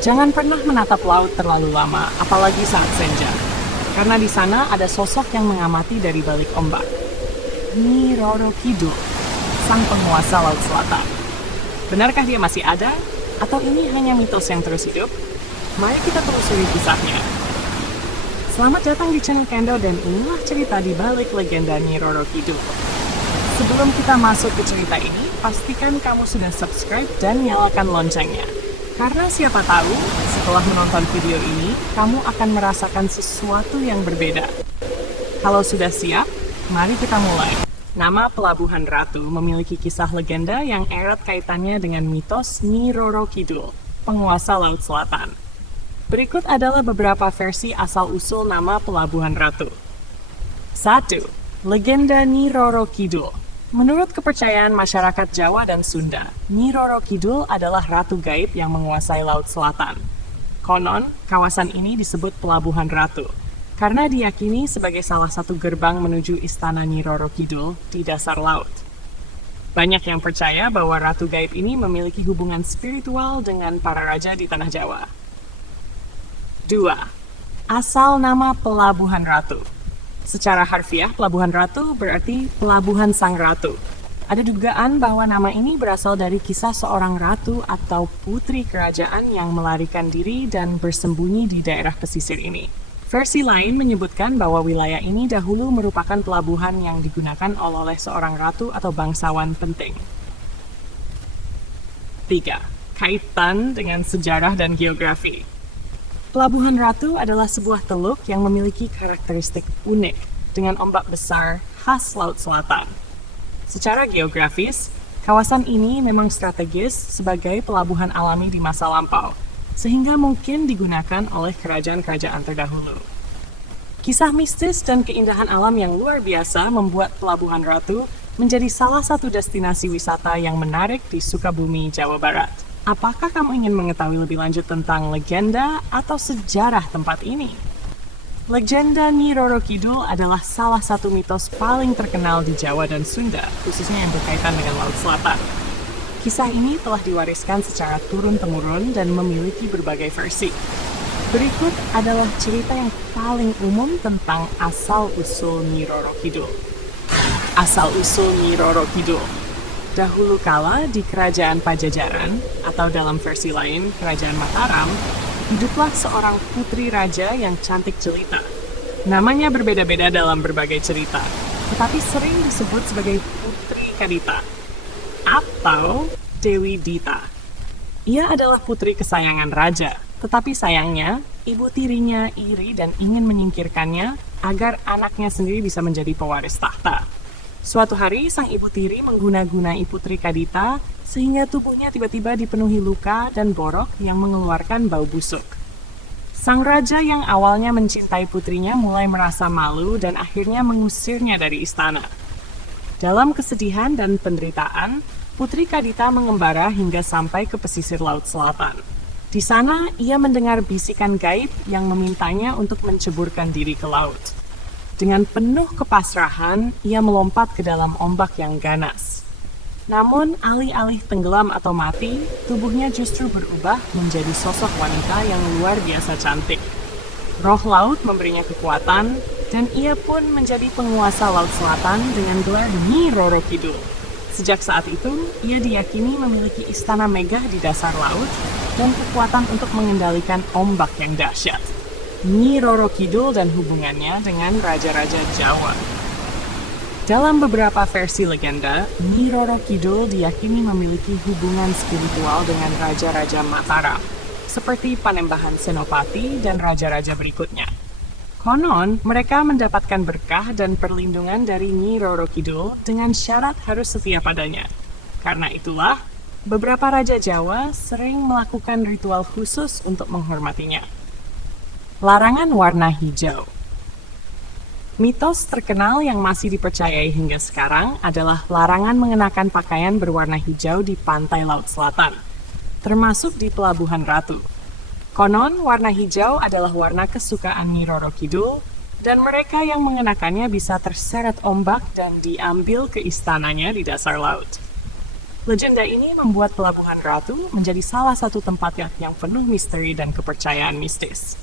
Jangan pernah menatap laut terlalu lama, apalagi saat senja. Karena di sana ada sosok yang mengamati dari balik ombak. Nyi Roro Kidul, sang penguasa Laut Selatan. Benarkah dia masih ada? Atau ini hanya mitos yang terus hidup? Mari kita telusuri kisahnya. Selamat datang di channel Kendo dan inilah cerita di balik legenda Nyi Roro Kidul. Sebelum kita masuk ke cerita ini, pastikan kamu sudah subscribe dan nyalakan loncengnya. Karena siapa tahu, setelah menonton video ini, kamu akan merasakan sesuatu yang berbeda. Kalau sudah siap, mari kita mulai. Nama Pelabuhan Ratu memiliki kisah legenda yang erat kaitannya dengan mitos Nyi Roro Kidul, penguasa Laut Selatan. Berikut adalah beberapa versi asal-usul nama Pelabuhan Ratu. 1. Legenda Nyi Roro Kidul. Menurut kepercayaan masyarakat Jawa dan Sunda, Nyi Roro Kidul adalah ratu gaib yang menguasai Laut Selatan. Konon, kawasan ini disebut Pelabuhan Ratu, karena diyakini sebagai salah satu gerbang menuju istana Nyi Roro Kidul di dasar laut. Banyak yang percaya bahwa ratu gaib ini memiliki hubungan spiritual dengan para raja di Tanah Jawa. 2. Asal nama Pelabuhan Ratu. Secara harfiah, Pelabuhan Ratu berarti Pelabuhan Sang Ratu. Ada dugaan bahwa nama ini berasal dari kisah seorang ratu atau putri kerajaan yang melarikan diri dan bersembunyi di daerah pesisir ini. Versi lain menyebutkan bahwa wilayah ini dahulu merupakan pelabuhan yang digunakan oleh seorang ratu atau bangsawan penting. 3. Kaitan dengan sejarah dan geografi. Pelabuhan Ratu adalah sebuah teluk yang memiliki karakteristik unik dengan ombak besar khas Laut Selatan. Secara geografis, kawasan ini memang strategis sebagai pelabuhan alami di masa lampau, sehingga mungkin digunakan oleh kerajaan-kerajaan terdahulu. Kisah mistis dan keindahan alam yang luar biasa membuat Pelabuhan Ratu menjadi salah satu destinasi wisata yang menarik di Sukabumi, Jawa Barat. Apakah kamu ingin mengetahui lebih lanjut tentang legenda atau sejarah tempat ini? Legenda Nyi Roro Kidul adalah salah satu mitos paling terkenal di Jawa dan Sunda, khususnya yang berkaitan dengan Laut Selatan. Kisah ini telah diwariskan secara turun-temurun dan memiliki berbagai versi. Berikut adalah cerita yang paling umum tentang asal-usul Nyi Roro Kidul. Asal-usul Nyi Roro Kidul. Dahulu kala di Kerajaan Pajajaran, atau dalam versi lain Kerajaan Mataram, hiduplah seorang putri raja yang cantik jelita. Namanya berbeda-beda dalam berbagai cerita, tetapi sering disebut sebagai Putri Kadita atau Dewi Dita. Ia adalah putri kesayangan raja, tetapi sayangnya ibu tirinya iri dan ingin menyingkirkannya agar anaknya sendiri bisa menjadi pewaris tahta. Suatu hari, sang ibu tiri mengguna-gunai Putri Kadita sehingga tubuhnya tiba-tiba dipenuhi luka dan borok yang mengeluarkan bau busuk. Sang raja yang awalnya mencintai putrinya mulai merasa malu dan akhirnya mengusirnya dari istana. Dalam kesedihan dan penderitaan, Putri Kadita mengembara hingga sampai ke pesisir Laut Selatan. Di sana, ia mendengar bisikan gaib yang memintanya untuk menceburkan diri ke laut. Dengan penuh kepasrahan, ia melompat ke dalam ombak yang ganas. Namun, alih-alih tenggelam atau mati, tubuhnya justru berubah menjadi sosok wanita yang luar biasa cantik. Roh laut memberinya kekuatan, dan ia pun menjadi penguasa Laut Selatan dengan gelar Nyi Roro Kidul. Sejak saat itu, ia diyakini memiliki istana megah di dasar laut dan kekuatan untuk mengendalikan ombak yang dahsyat. Nyi Roro Kidul dan hubungannya dengan raja-raja Jawa. Dalam beberapa versi legenda, Nyi Roro Kidul diyakini memiliki hubungan spiritual dengan raja-raja Mataram, seperti Panembahan Senopati dan raja-raja berikutnya. Konon, mereka mendapatkan berkah dan perlindungan dari Nyi Roro Kidul dengan syarat harus setia padanya. Karena itulah, beberapa raja Jawa sering melakukan ritual khusus untuk menghormatinya. Larangan warna hijau. Mitos terkenal yang masih dipercayai hingga sekarang adalah larangan mengenakan pakaian berwarna hijau di pantai Laut Selatan, termasuk di Pelabuhan Ratu. Konon, warna hijau adalah warna kesukaan Nyi Roro Kidul, dan mereka yang mengenakannya bisa terseret ombak dan diambil ke istananya di dasar laut. Legenda ini membuat Pelabuhan Ratu menjadi salah satu tempat yang penuh misteri dan kepercayaan mistis.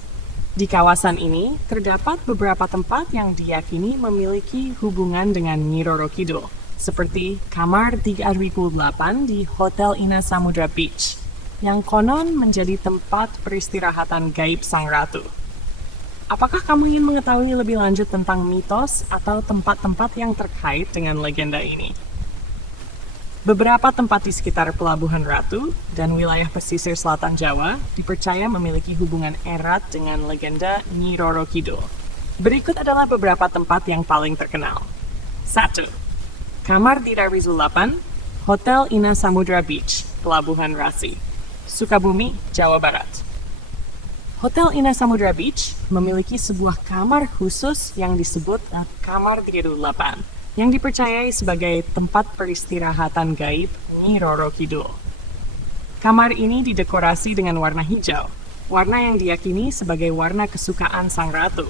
Di kawasan ini, terdapat beberapa tempat yang diyakini memiliki hubungan dengan Nyi Roro Kidul, seperti Kamar 3008 di Hotel Ina Samudra Beach, yang konon menjadi tempat peristirahatan gaib Sang Ratu. Apakah kamu ingin mengetahui lebih lanjut tentang mitos atau tempat-tempat yang terkait dengan legenda ini? Beberapa tempat di sekitar Pelabuhan Ratu dan wilayah pesisir selatan Jawa dipercaya memiliki hubungan erat dengan legenda Nyi Roro Kidul. Berikut adalah beberapa tempat yang paling terkenal. 1. Kamar Dirawizu 8, Hotel Ina Samudra Beach, Pelabuhan Rasi, Sukabumi, Jawa Barat. Hotel Ina Samudra Beach memiliki sebuah kamar khusus yang disebut Kamar 38, yang dipercayai sebagai tempat peristirahatan gaib Nyi Roro Kidul. Kamar ini didekorasi dengan warna hijau, warna yang diyakini sebagai warna kesukaan Sang Ratu.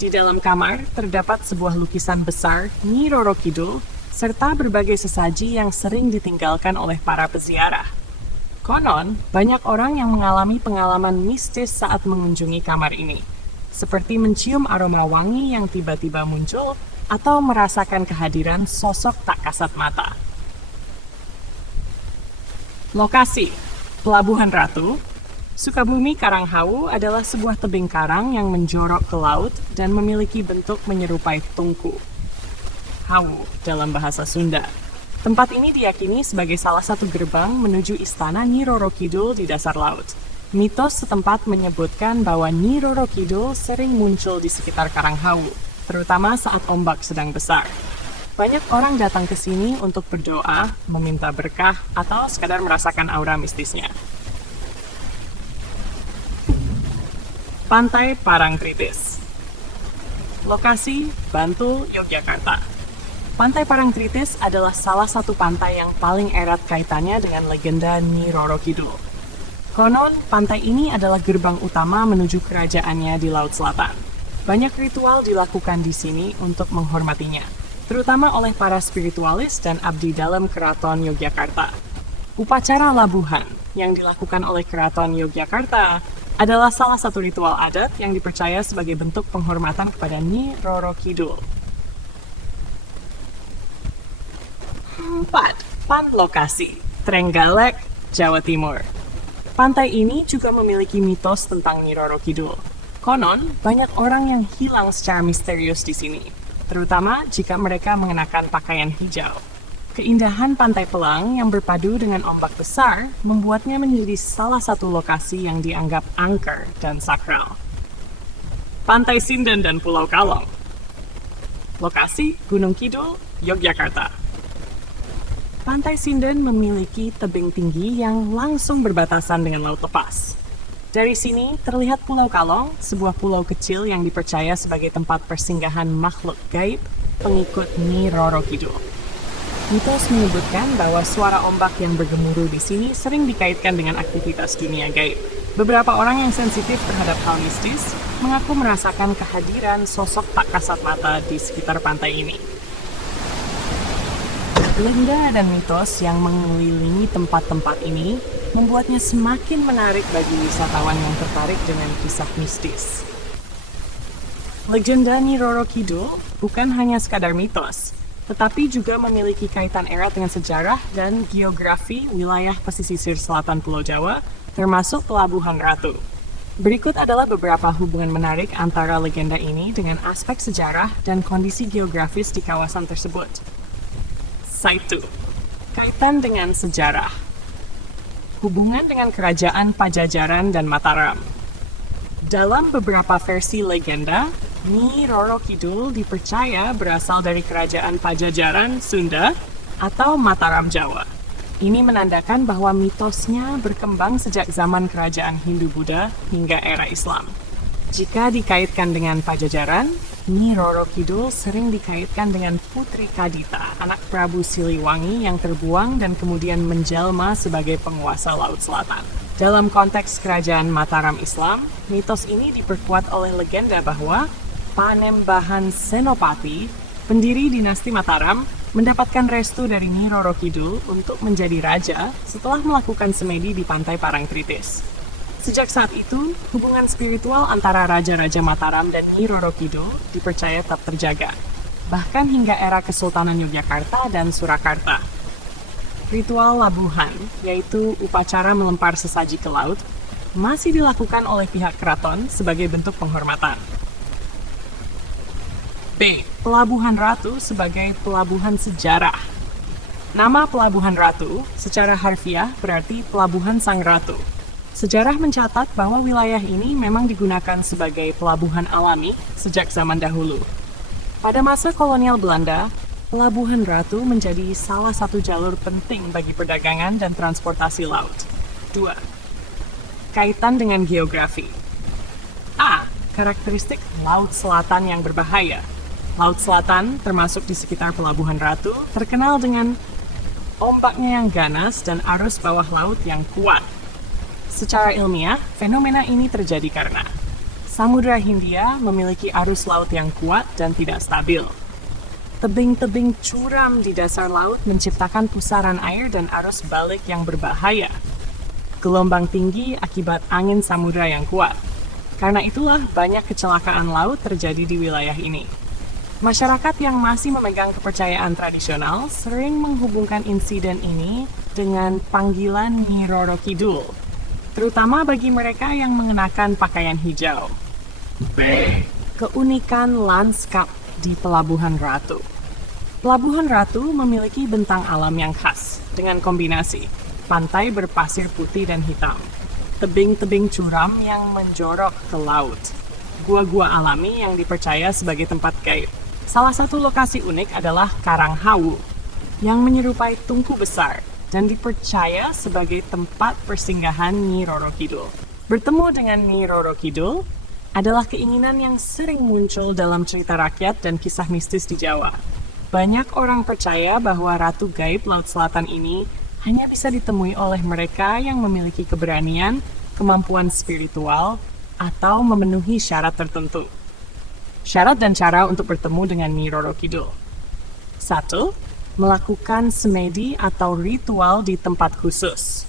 Di dalam kamar terdapat sebuah lukisan besar Nyi Roro Kidul serta berbagai sesaji yang sering ditinggalkan oleh para peziarah. Konon, banyak orang yang mengalami pengalaman mistis saat mengunjungi kamar ini, seperti mencium aroma wangi yang tiba-tiba muncul atau merasakan kehadiran sosok tak kasat mata. Lokasi Pelabuhan Ratu, Sukabumi Karanghawu adalah sebuah tebing karang yang menjorok ke laut dan memiliki bentuk menyerupai tungku. Hawu dalam bahasa Sunda. Tempat ini diyakini sebagai salah satu gerbang menuju istana Nyi Roro Kidul di dasar laut. Mitos setempat menyebutkan bahwa Nyi Roro Kidul sering muncul di sekitar Karanghawu, terutama saat ombak sedang besar. Banyak orang datang ke sini untuk berdoa, meminta berkah, atau sekadar merasakan aura mistisnya. Pantai Parangtritis. Lokasi Bantul, Yogyakarta. Pantai Parangtritis adalah salah satu pantai yang paling erat kaitannya dengan legenda Nyi Roro Kidul. Konon, pantai ini adalah gerbang utama menuju kerajaannya di Laut Selatan. Banyak ritual dilakukan di sini untuk menghormatinya, terutama oleh para spiritualis dan abdi dalam Keraton Yogyakarta. Upacara labuhan yang dilakukan oleh Keraton Yogyakarta adalah salah satu ritual adat yang dipercaya sebagai bentuk penghormatan kepada Nyi Roro Kidul. 4. Panlokasi, Trenggalek, Jawa Timur. Pantai ini juga memiliki mitos tentang Nyi Roro Kidul. Konon, banyak orang yang hilang secara misterius di sini, terutama jika mereka mengenakan pakaian hijau. Keindahan Pantai Pelang yang berpadu dengan ombak besar membuatnya menjadi salah satu lokasi yang dianggap angker dan sakral. Pantai Sinden dan Pulau Kalong. Lokasi Gunung Kidul, Yogyakarta. Pantai Sinden memiliki tebing tinggi yang langsung berbatasan dengan laut lepas. Dari sini terlihat Pulau Kalong, sebuah pulau kecil yang dipercaya sebagai tempat persinggahan makhluk gaib pengikut Nyi Roro Kidul. Mitos menyebutkan bahwa suara ombak yang bergemuruh di sini sering dikaitkan dengan aktivitas dunia gaib. Beberapa orang yang sensitif terhadap hal mistis mengaku merasakan kehadiran sosok tak kasat mata di sekitar pantai ini. Legenda dan mitos yang mengelilingi tempat-tempat ini membuatnya semakin menarik bagi wisatawan yang tertarik dengan kisah mistis. Legenda Nyi Roro Kidul bukan hanya sekadar mitos, tetapi juga memiliki kaitan erat dengan sejarah dan geografi wilayah pesisir selatan Pulau Jawa, termasuk Pelabuhan Ratu. Berikut adalah beberapa hubungan menarik antara legenda ini dengan aspek sejarah dan kondisi geografis di kawasan tersebut. 1. Kaitan dengan sejarah. Hubungan dengan kerajaan Pajajaran dan Mataram. Dalam beberapa versi legenda, Nyi Roro Kidul dipercaya berasal dari kerajaan Pajajaran Sunda atau Mataram Jawa. Ini menandakan bahwa mitosnya berkembang sejak zaman kerajaan Hindu-Buddha hingga era Islam. Jika dikaitkan dengan Pajajaran, Nyi Roro Kidul sering dikaitkan dengan Putri Kadita, anak Prabu Siliwangi yang terbuang dan kemudian menjelma sebagai penguasa Laut Selatan. Dalam konteks kerajaan Mataram Islam, mitos ini diperkuat oleh legenda bahwa Panembahan Senopati, pendiri dinasti Mataram, mendapatkan restu dari Nyi Roro Kidul untuk menjadi raja setelah melakukan semedi di pantai Parangtritis. Sejak saat itu, hubungan spiritual antara Raja-Raja Mataram dan Nyi Roro Kidul dipercaya tetap terjaga, bahkan hingga era Kesultanan Yogyakarta dan Surakarta. Ritual labuhan, yaitu upacara melempar sesaji ke laut, masih dilakukan oleh pihak keraton sebagai bentuk penghormatan. B. Pelabuhan Ratu sebagai pelabuhan sejarah. Nama Pelabuhan Ratu secara harfiah berarti Pelabuhan Sang Ratu. Sejarah mencatat bahwa wilayah ini memang digunakan sebagai pelabuhan alami sejak zaman dahulu. Pada masa kolonial Belanda, Pelabuhan Ratu menjadi salah satu jalur penting bagi perdagangan dan transportasi laut. 2. Kaitan dengan geografi. A. Karakteristik Laut Selatan yang berbahaya. Laut Selatan, termasuk di sekitar Pelabuhan Ratu, terkenal dengan ombaknya yang ganas dan arus bawah laut yang kuat. Secara ilmiah, fenomena ini terjadi karena Samudra Hindia memiliki arus laut yang kuat dan tidak stabil. Tebing-tebing curam di dasar laut menciptakan pusaran air dan arus balik yang berbahaya. Gelombang tinggi akibat angin samudra yang kuat. Karena itulah banyak kecelakaan laut terjadi di wilayah ini. Masyarakat yang masih memegang kepercayaan tradisional sering menghubungkan insiden ini dengan panggilan Nyi Roro Kidul, terutama bagi mereka yang mengenakan pakaian hijau. B. Keunikan lanskap di Pelabuhan Ratu. Pelabuhan Ratu memiliki bentang alam yang khas dengan kombinasi pantai berpasir putih dan hitam, tebing-tebing curam yang menjorok ke laut, gua-gua alami yang dipercaya sebagai tempat gaib. Salah satu lokasi unik adalah Karang Hawu, yang menyerupai tungku besar dan dipercaya sebagai tempat persinggahan Nyi Roro Kidul. Bertemu dengan Nyi Roro Kidul adalah keinginan yang sering muncul dalam cerita rakyat dan kisah mistis di Jawa. Banyak orang percaya bahwa Ratu Gaib Laut Selatan ini hanya bisa ditemui oleh mereka yang memiliki keberanian, kemampuan spiritual, atau memenuhi syarat tertentu. Syarat dan cara untuk bertemu dengan Nyi Roro Kidul. 1. Melakukan semedi atau ritual di tempat khusus.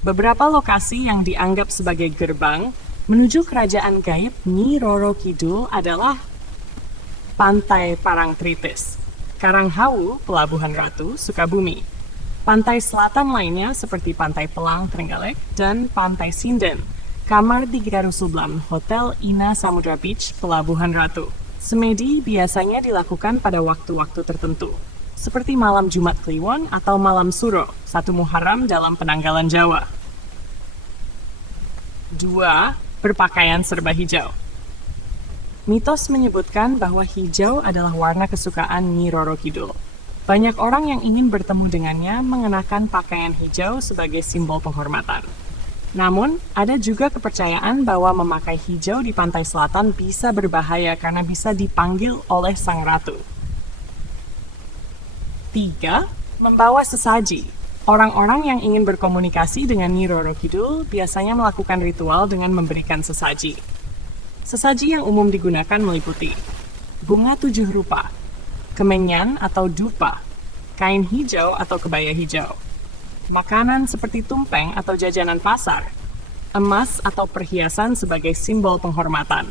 Beberapa lokasi yang dianggap sebagai gerbang menuju kerajaan gaib Nyi Roro Kidul adalah Pantai Parangtritis, Karang Hawu, Pelabuhan Ratu, Sukabumi. Pantai selatan lainnya seperti Pantai Pelang, Trenggalek, dan Pantai Sinden, Kamar di Darussulam, Hotel Ina Samudra Beach, Pelabuhan Ratu. Semedi biasanya dilakukan pada waktu-waktu tertentu, seperti malam Jumat Kliwon atau malam Suro, 1 Muharram dalam penanggalan Jawa. 2. Berpakaian serba hijau. Mitos menyebutkan bahwa hijau adalah warna kesukaan Nyi Roro Kidul. Banyak orang yang ingin bertemu dengannya mengenakan pakaian hijau sebagai simbol penghormatan. Namun, ada juga kepercayaan bahwa memakai hijau di pantai selatan bisa berbahaya karena bisa dipanggil oleh sang ratu. 3. Membawa sesaji. Orang-orang yang ingin berkomunikasi dengan Nyi Roro Kidul biasanya melakukan ritual dengan memberikan sesaji. Sesaji yang umum digunakan meliputi bunga 7 rupa, kemenyan atau dupa, kain hijau atau kebaya hijau, makanan seperti tumpeng atau jajanan pasar, emas atau perhiasan sebagai simbol penghormatan.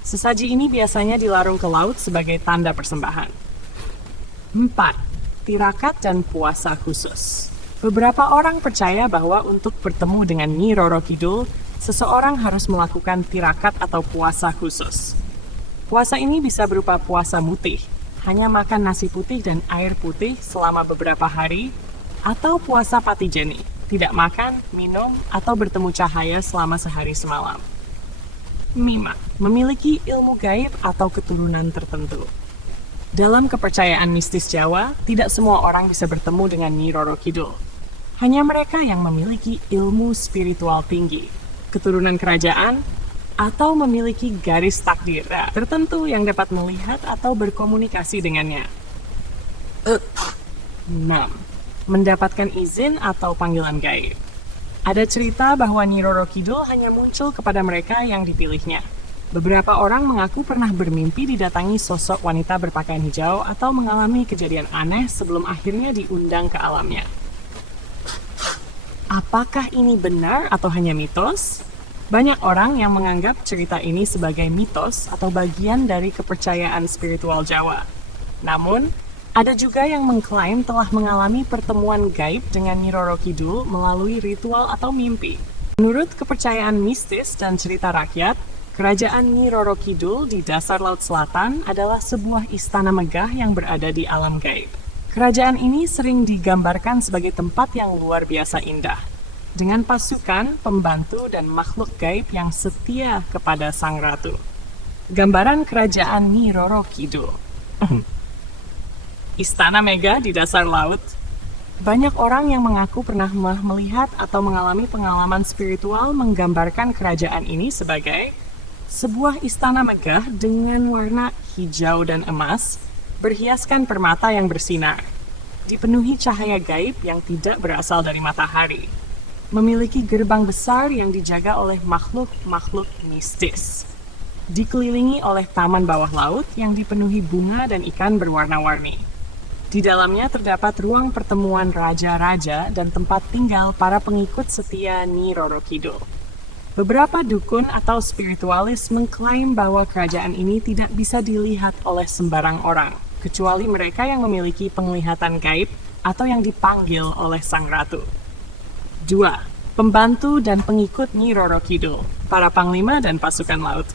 Sesaji ini biasanya dilarung ke laut sebagai tanda persembahan. 4. Tirakat dan puasa khusus. Beberapa orang percaya bahwa untuk bertemu dengan Nyi Roro Kidul, seseorang harus melakukan tirakat atau puasa khusus. Puasa ini bisa berupa puasa mutih, hanya makan nasi putih dan air putih selama beberapa hari, atau puasa patijeni, tidak makan, minum, atau bertemu cahaya selama sehari semalam. 5. Memiliki ilmu gaib atau keturunan tertentu. Dalam kepercayaan mistis Jawa, tidak semua orang bisa bertemu dengan Nyi Roro Kidul. Hanya mereka yang memiliki ilmu spiritual tinggi, keturunan kerajaan, atau memiliki garis takdir tertentu yang dapat melihat atau berkomunikasi dengannya. 6. Mendapatkan izin atau panggilan gaib. Ada cerita bahwa Nyi Roro Kidul hanya muncul kepada mereka yang dipilihnya. Beberapa orang mengaku pernah bermimpi didatangi sosok wanita berpakaian hijau atau mengalami kejadian aneh sebelum akhirnya diundang ke alamnya. Apakah ini benar atau hanya mitos? Banyak orang yang menganggap cerita ini sebagai mitos atau bagian dari kepercayaan spiritual Jawa. Namun, ada juga yang mengklaim telah mengalami pertemuan gaib dengan Nyi Roro Kidul melalui ritual atau mimpi. Menurut kepercayaan mistis dan cerita rakyat, Kerajaan Nyi Roro Kidul di dasar Laut Selatan adalah sebuah istana megah yang berada di alam gaib. Kerajaan ini sering digambarkan sebagai tempat yang luar biasa indah, dengan pasukan, pembantu, dan makhluk gaib yang setia kepada Sang Ratu. Gambaran Kerajaan Nyi Roro Kidul. Istana megah di dasar laut. Banyak orang yang mengaku pernah melihat atau mengalami pengalaman spiritual menggambarkan kerajaan ini sebagai sebuah istana megah dengan warna hijau dan emas, berhiaskan permata yang bersinar, dipenuhi cahaya gaib yang tidak berasal dari matahari, memiliki gerbang besar yang dijaga oleh makhluk-makhluk mistis, dikelilingi oleh taman bawah laut yang dipenuhi bunga dan ikan berwarna-warni. Di dalamnya terdapat ruang pertemuan raja-raja dan tempat tinggal para pengikut setia Nyi Roro Kidul. Beberapa dukun atau spiritualis mengklaim bahwa kerajaan ini tidak bisa dilihat oleh sembarang orang, kecuali mereka yang memiliki penglihatan gaib atau yang dipanggil oleh Sang Ratu. 2. Pembantu dan pengikut Nyi Roro Kidul, para panglima dan pasukan laut.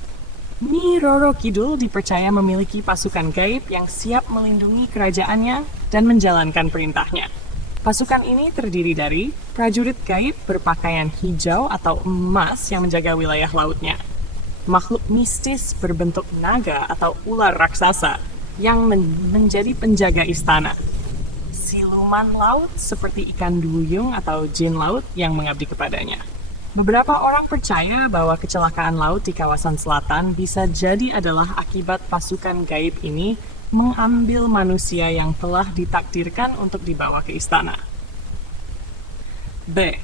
Nyi Roro Kidul dipercaya memiliki pasukan gaib yang siap melindungi kerajaannya dan menjalankan perintahnya. Pasukan ini terdiri dari prajurit gaib berpakaian hijau atau emas yang menjaga wilayah lautnya, makhluk mistis berbentuk naga atau ular raksasa yang menjadi penjaga istana, siluman laut seperti ikan duyung atau jin laut yang mengabdi kepadanya. Beberapa orang percaya bahwa kecelakaan laut di kawasan selatan bisa jadi adalah akibat pasukan gaib ini mengambil manusia yang telah ditakdirkan untuk dibawa ke istana. B.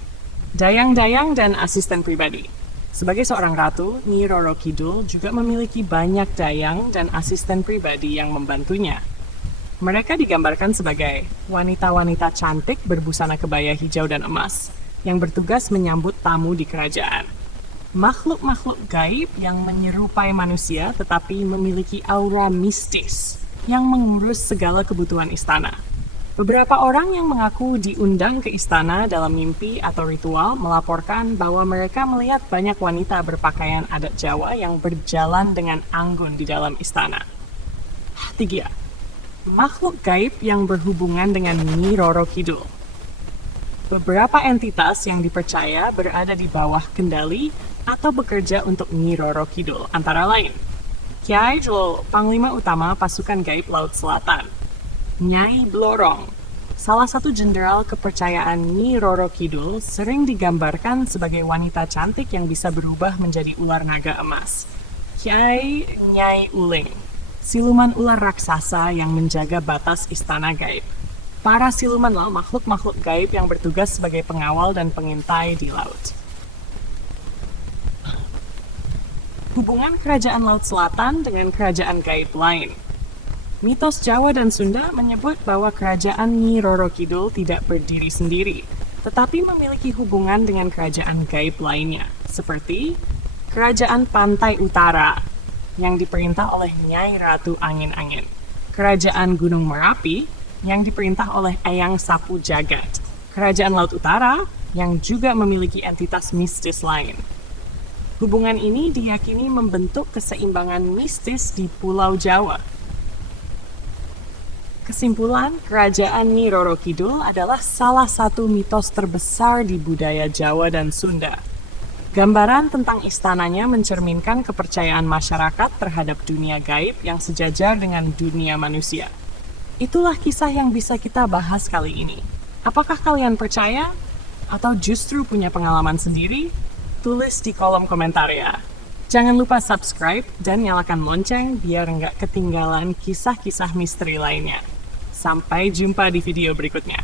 Dayang-dayang dan asisten pribadi. Sebagai seorang ratu, Nyi Roro Kidul juga memiliki banyak dayang dan asisten pribadi yang membantunya. Mereka digambarkan sebagai wanita-wanita cantik berbusana kebaya hijau dan emas, yang bertugas menyambut tamu di kerajaan. Makhluk-makhluk gaib yang menyerupai manusia tetapi memiliki aura mistis yang mengurus segala kebutuhan istana. Beberapa orang yang mengaku diundang ke istana dalam mimpi atau ritual melaporkan bahwa mereka melihat banyak wanita berpakaian adat Jawa yang berjalan dengan anggun di dalam istana. 3. Makhluk gaib yang berhubungan dengan Nyi Roro Kidul. Beberapa entitas yang dipercaya berada di bawah kendali atau bekerja untuk Nyi Roro Kidul, antara lain Kyai Jol, Panglima Utama Pasukan Gaib Laut Selatan. Nyai Blorong, salah satu jenderal kepercayaan Nyi Roro Kidul, sering digambarkan sebagai wanita cantik yang bisa berubah menjadi ular naga emas. Kyai Nyai Uling, siluman ular raksasa yang menjaga batas istana gaib. Para siluman laut makhluk-makhluk gaib yang bertugas sebagai pengawal dan pengintai di laut. Hubungan Kerajaan Laut Selatan dengan kerajaan gaib lain. Mitos Jawa dan Sunda menyebut bahwa kerajaan Nyi Roro Kidul tidak berdiri sendiri, tetapi memiliki hubungan dengan kerajaan gaib lainnya, seperti Kerajaan Pantai Utara, yang diperintah oleh Nyai Ratu Angin-Angin, Kerajaan Gunung Merapi, yang diperintah oleh Eyang Sapu Jagat, Kerajaan Laut Utara, yang juga memiliki entitas mistis lain. Hubungan ini diyakini membentuk keseimbangan mistis di Pulau Jawa. Kesimpulan, kerajaan Nyi Roro Kidul adalah salah satu mitos terbesar di budaya Jawa dan Sunda. Gambaran tentang istananya mencerminkan kepercayaan masyarakat terhadap dunia gaib yang sejajar dengan dunia manusia. Itulah kisah yang bisa kita bahas kali ini. Apakah kalian percaya? Atau justru punya pengalaman sendiri? Tulis di kolom komentar ya. Jangan lupa subscribe dan nyalakan lonceng biar nggak ketinggalan kisah-kisah misteri lainnya. Sampai jumpa di video berikutnya.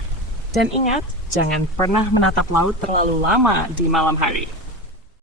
Dan ingat, jangan pernah menatap laut terlalu lama di malam hari.